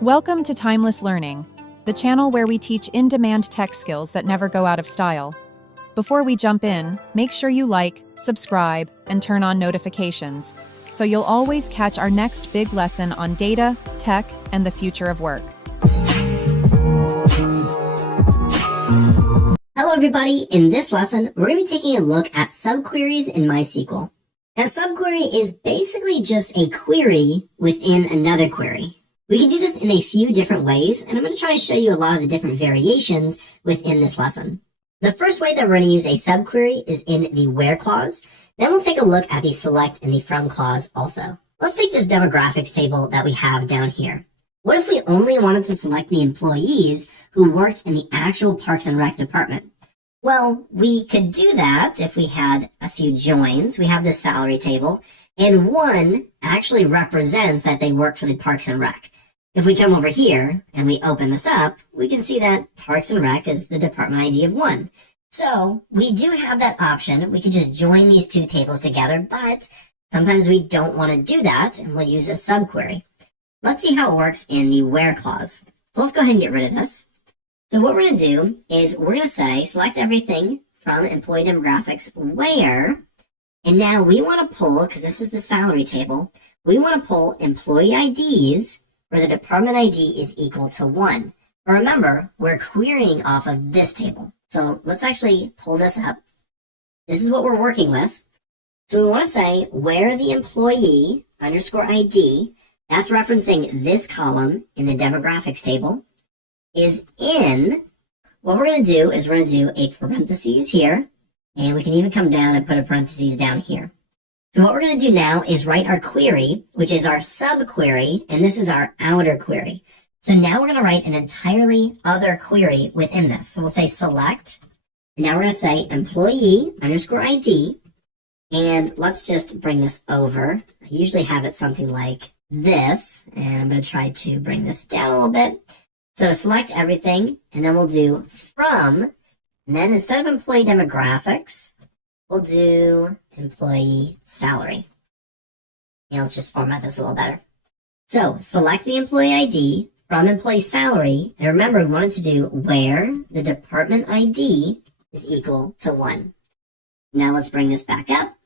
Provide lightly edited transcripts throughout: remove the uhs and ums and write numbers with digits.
Welcome to Timeless Learning, the channel where we teach in-demand tech skills that never go out of style. Before we jump in, make sure you like, subscribe, and turn on notifications, so you'll always catch our next big lesson on data, tech, and the future of work. Hello everybody, in this lesson, we're going to be taking a look at subqueries in MySQL. Now, subquery is basically just a query within another query. We can do this in a few different ways, and I'm going to try to show you a lot of the different variations within this lesson. The first way that we're going to use a subquery is in the where clause. Then we'll take a look at the select and the from clause also. Let's take this demographics table that we have down here. What if we only wanted to select the employees who worked in the actual Parks and Rec department? Well, we could do that if we had a few joins. We have this salary table, and one actually represents that they work for the Parks and Rec. If we come over here and we open this up, we can see that Parks and Rec is the department ID of 1. So we do have that option. We could just join these two tables together, but sometimes we don't want to do that, and we'll use a subquery. Let's see how it works in the where clause. So let's go ahead and get rid of this. So what we're going to do is we're going to say select everything from employee demographics where, and now we want to pull, because this is the salary table, we want to pull employee IDs where the department ID is equal to 1. But remember, we're querying off of this table. So let's actually pull this up. This is what we're working with. So we want to say where the employee underscore ID, that's referencing this column in the demographics table, is in, what we're going to do is we're going to do a parentheses here, and we can even come down and put a parentheses down here. So what we're going to do now is write our query, which is our subquery, and this is our outer query. So now we're going to write an entirely other query within this. So we'll say select, and now we're going to say employee underscore ID, and let's just bring this over. I usually have it something like this, and I'm going to try to bring this down a little bit. So select everything, and then we'll do from, and then instead of employee demographics, we'll do employee salary. And let's just format this a little better. So select the employee ID from employee salary, and remember we wanted to do where the department ID is equal to 1. Now let's bring this back up,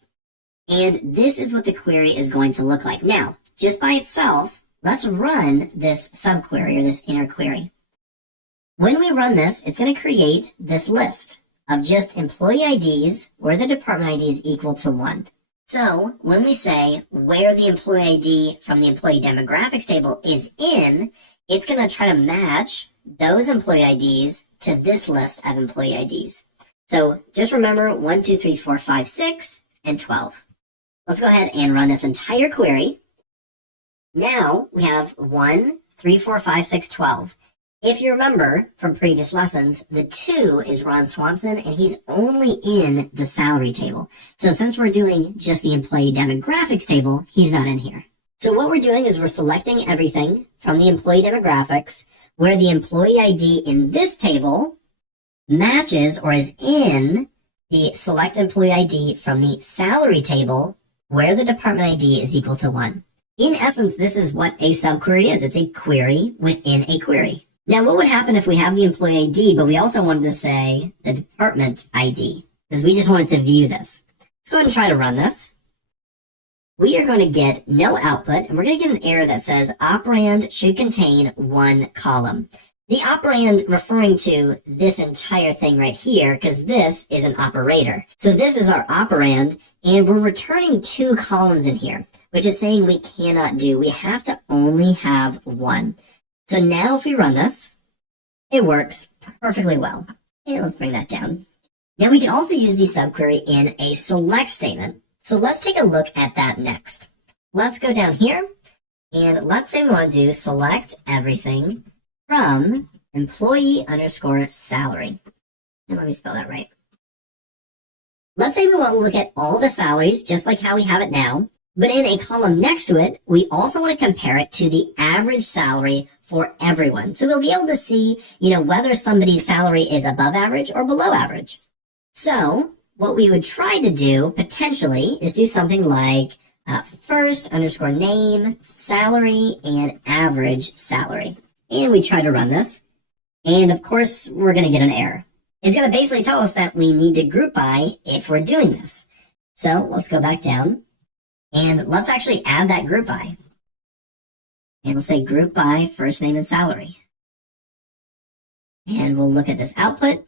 and this is what the query is going to look like. Now, just by itself, let's run this subquery or this inner query. When we run this, it's going to create this list of just employee IDs where the department ID is equal to 1. So when we say where the employee ID from the employee demographics table is in, it's going to try to match those employee IDs to this list of employee IDs. So just remember 1, 2, 3, 4, 5, 6, and 12. Let's go ahead and run this entire query. Now we have 1, 3, 4, 5, 6, 12. If you remember from previous lessons, the 2 is Ron Swanson, and he's only in the salary table. So since we're doing just the employee demographics table, he's not in here. So what we're doing is we're selecting everything from the employee demographics where the employee ID in this table matches or is in the select employee ID from the salary table where the department ID is equal to 1. In essence, this is what a subquery is. It's a query within a query. Now, what would happen if we have the employee ID, but we also wanted to say the department ID? Because we just wanted to view this. Let's go ahead and try to run this. We are going to get no output, and we're going to get an error that says operand should contain 1 column. The operand referring to this entire thing right here, because this is an operator. So this is our operand, and we're returning 2 columns in here, which is saying we cannot do. We have to only have 1. So now if we run this, it works perfectly well. And let's bring that down. Now we can also use the subquery in a select statement. So let's take a look at that next. Let's go down here, and let's say we want to do select everything from employee underscore salary. And let me spell that right. Let's say we want to look at all the salaries, just like how we have it now, but in a column next to it, we also want to compare it to the average salary for everyone. So we'll be able to see, whether somebody's salary is above average or below average. So what we would try to do potentially is do something like first underscore name, salary, and average salary. And we try to run this. And of course, we're going to get an error. It's going to basically tell us that we need to group by if we're doing this. So let's go back down and let's actually add that group by. And we'll say group by first name and salary. And we'll look at this output.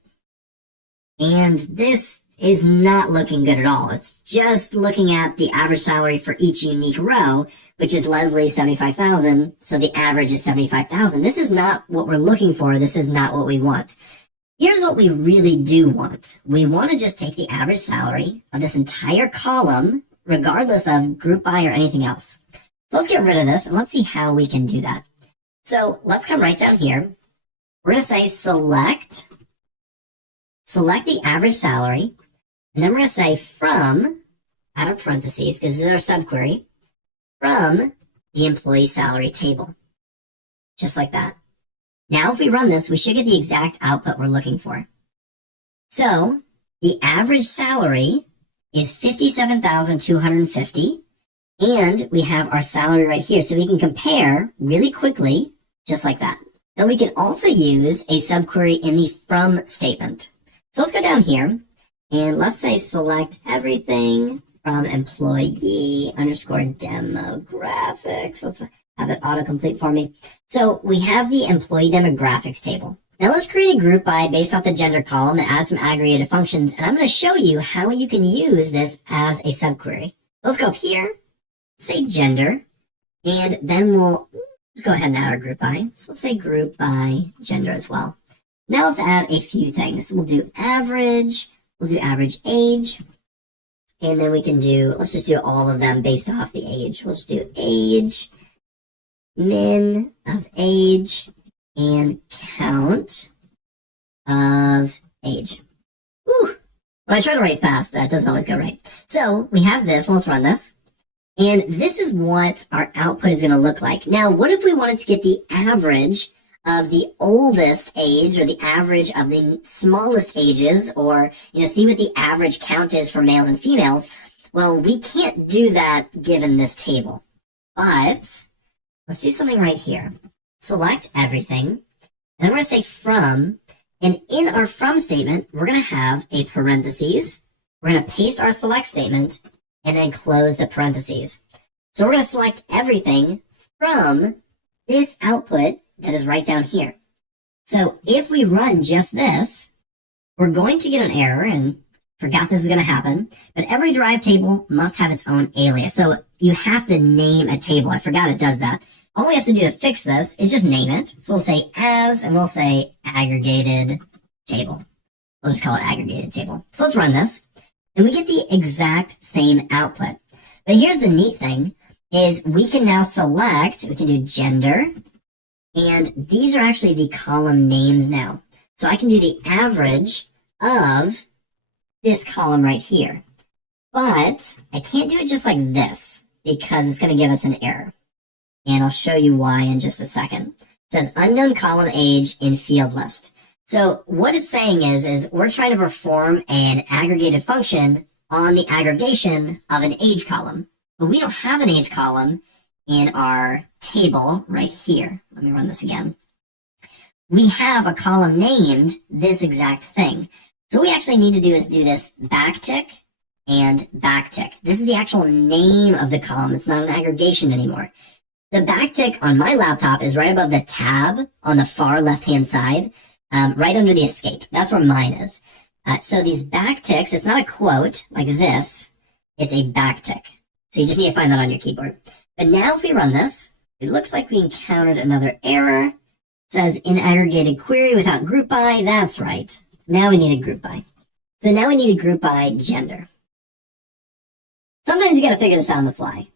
And this is not looking good at all. It's just looking at the average salary for each unique row, which is Leslie 75,000. So the average is 75,000. This is not what we're looking for. This is not what we want. Here's what we really do want. We want to just take the average salary of this entire column, regardless of group by or anything else. So let's get rid of this and let's see how we can do that. So let's come right down here. We're going to say select the average salary, and then we're going to say from, out of parentheses, because this is our subquery, from the employee salary table. Just like that. Now, if we run this, we should get the exact output we're looking for. So, the average salary is $57,250, and we have our salary right here. So we can compare really quickly, just like that. Now, we can also use a subquery in the from statement. So let's go down here, and let's say select everything from employee underscore demographics. Let's have it autocomplete for me. So we have the employee demographics table. Now let's create a group by based off the gender column and add some aggregated functions. And I'm going to show you how you can use this as a subquery. Let's go up here, say gender, and then we'll just go ahead and add our group by. So let's say group by gender as well. Now let's add a few things. We'll do average age, and then we can do, let's just do all of them based off the age. We'll just do age, min of age, and count of age. Whew. When I try to write fast, it doesn't always go right. So we have this, let's run this. And this is what our output is going to look like. Now, what if we wanted to get the average of the oldest age or the average of the smallest ages, or, see what the average count is for males and females? Well, we can't do that given this table, but let's do something right here. Select everything, and then we're going to say from, and in our from statement, we're going to have a parentheses. We're going to paste our select statement and then close the parentheses. So we're going to select everything from this output that is right down here. So if we run just this, we're going to get an error, and forgot this was going to happen, but every derived table must have its own alias. So you have to name a table. I forgot it does that. All we have to do to fix this is just name it. So we'll say as, and we'll say aggregated table. We'll just call it aggregated table. So let's run this, and we get the exact same output. But here's the neat thing, is we can now select, we can do gender, and these are actually the column names now. So I can do the average of this column right here. But I can't do it just like this, because it's going to give us an error. And I'll show you why in just a second. It says unknown column age in field list. So what it's saying is we're trying to perform an aggregated function on the aggregation of an age column. But we don't have an age column in our table right here. Let me run this again. We have a column named this exact thing. So what we actually need to do is do this backtick and backtick. This is the actual name of the column. It's not an aggregation anymore. The backtick on my laptop is right above the tab on the far left-hand side, right under the escape. That's where mine is. So these backticks, it's not a quote like this. It's a backtick. So you just need to find that on your keyboard. But now if we run this, it looks like we encountered another error. It says in aggregated query without group by. That's right. Now we need a group by. So now we need a group by gender. Sometimes you got to figure this out on the fly,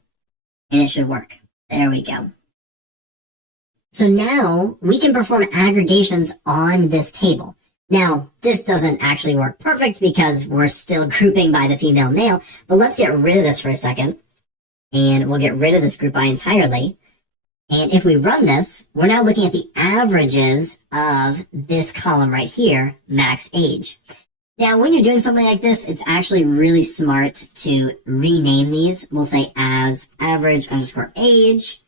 and it should work. There we go. So now we can perform aggregations on this table. Now, this doesn't actually work perfect because we're still grouping by the female male, but let's get rid of this for a second. And we'll get rid of this group by entirely. And if we run this, we're now looking at the averages of this column right here, max age. Now, when you're doing something like this, it's actually really smart to rename these. We'll say as average underscore age.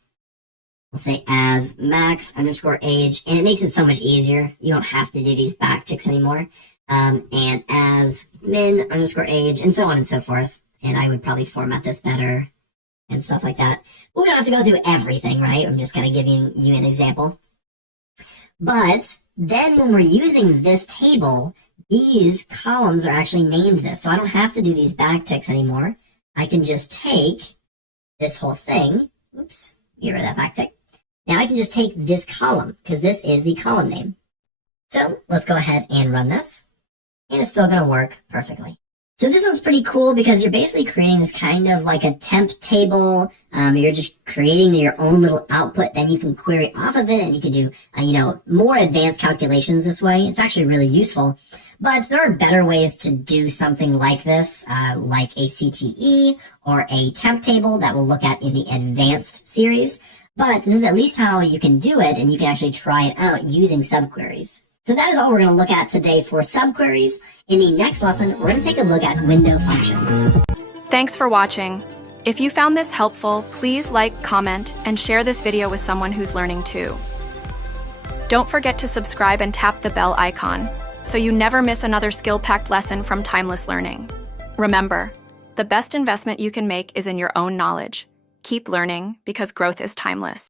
We'll say as max underscore age, and it makes it so much easier. You don't have to do these backticks anymore. And as min underscore age, and so on and so forth. And I would probably format this better and stuff like that. But we don't have to go through everything, right? I'm just kind of giving you an example. But then when we're using this table, these columns are actually named this. So I don't have to do these backticks anymore. I can just take this whole thing. Oops, get rid of that backtick. Now I can just take this column because this is the column name. So let's go ahead and run this. And it's still going to work perfectly. So this one's pretty cool because you're basically creating this kind of like a temp table. You're just creating your own little output. Then you can query off of it and you can do, more advanced calculations this way. It's actually really useful. But there are better ways to do something like this, like a CTE or a temp table that we'll look at in the advanced series. But this is at least how you can do it, and you can actually try it out using subqueries. So that is all we're going to look at today for subqueries. In the next lesson, we're going to take a look at window functions. Thanks for watching. If you found this helpful, please like, comment, and share this video with someone who's learning too. Don't forget to subscribe and tap the bell icon so you never miss another skill-packed lesson from Timeless Learning. Remember, the best investment you can make is in your own knowledge. Keep learning because growth is timeless.